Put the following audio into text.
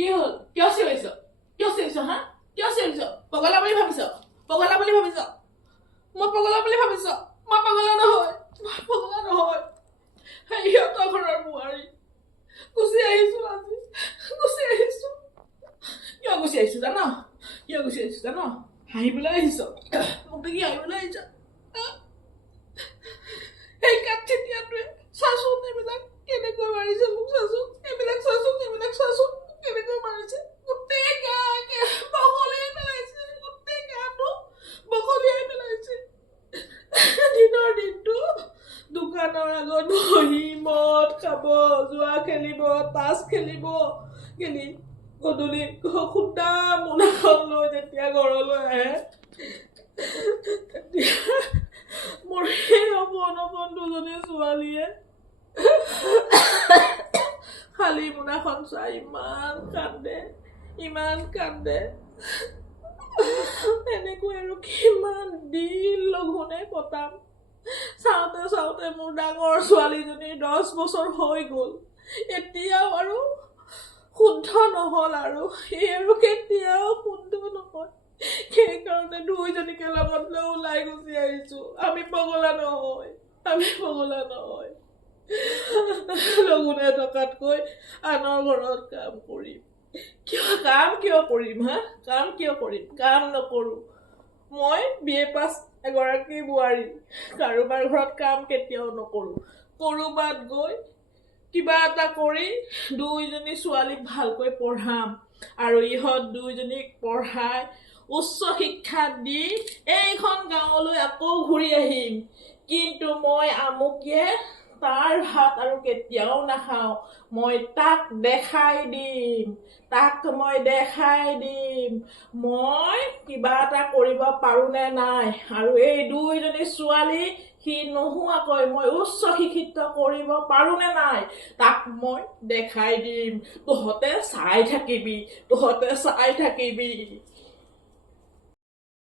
কি হ'ল কিয় চিঞৰিছ হা কিয় চিঞৰিছ পগলা বুলি ভাবিছ মই পগলা বুলি ভাবিছ মই পগলা নহয় সিহঁতৰ ঘৰৰ বোৱাৰী গুচি আহিছো আজি কিয় গুচি আহিছো জান হাঁহিবলৈ আহিছ মোক দেখি হাঁহিবলৈ আহিছ এই কাঠচিতীয়াটোৱে চাচোন এইবিলাক কেনেকৈ মাৰিছে মোক চাচোন এইবিলাক চাচোন কেনেকৈ মাৰিছে গোটেই গাটো বখলিয়াই পেলাইছে দিনৰ দিনটো দোকানৰ আগত বহি মদ খাব জুৱা খেলিব তাচ খেলিব গধূলি খুন্দা মোনাখন লৈ যেতিয়া ঘৰলৈ আহে মোৰ সেই অকণ দুজনী ছোৱালীয়ে খালি মোনাখন চাই ইমান কান্দে এনেকৈ আৰু কিমান দিন লঘোণে কটাম চাওঁতে মোৰ ডাঙৰ ছোৱালীজনীৰ 10 বছৰ হৈ গ'ল এতিয়াও আৰু শুদ্ধ নহ'ল আৰু এই আৰু কেতিয়াও শুদ্ধ নহয় সেইকাৰণে দুইজনীকে লগত লৈ ওলাই গুচি আহিছো আমি পগলা নহয় লঘোণে থকাতকৈ আনৰ ঘৰত কাম কৰিম কাম নকৰো মই BA পাছ এগৰাকী বোৱাৰী কাৰোবাৰ ঘৰত কাম কেতিয়াও নকৰো কৰবাত গৈ কিবা এটা কৰি দুইজনী ছোৱালীক ভালকৈ পঢ়াম আৰু ইহঁত দুইজনীক পঢ়াই উচ্চ শিক্ষা দি এইখন গাঁৱলৈ আকৌ ঘূৰি আহিম কিন্তু মই আমুকিয়ে তাৰ ভাত আৰু কেতিয়াও নাখাওঁ মই তাক দেখাই দিম মই কিবা এটা কৰিব পাৰো নে নাই আৰু এই দুইজনী ছোৱালী সি নোহোৱাকৈ মই উচ্চ শিক্ষিত কৰিব পাৰো নে নাই তাক মই দেখাই দিম তহঁতে চাই থাকিবি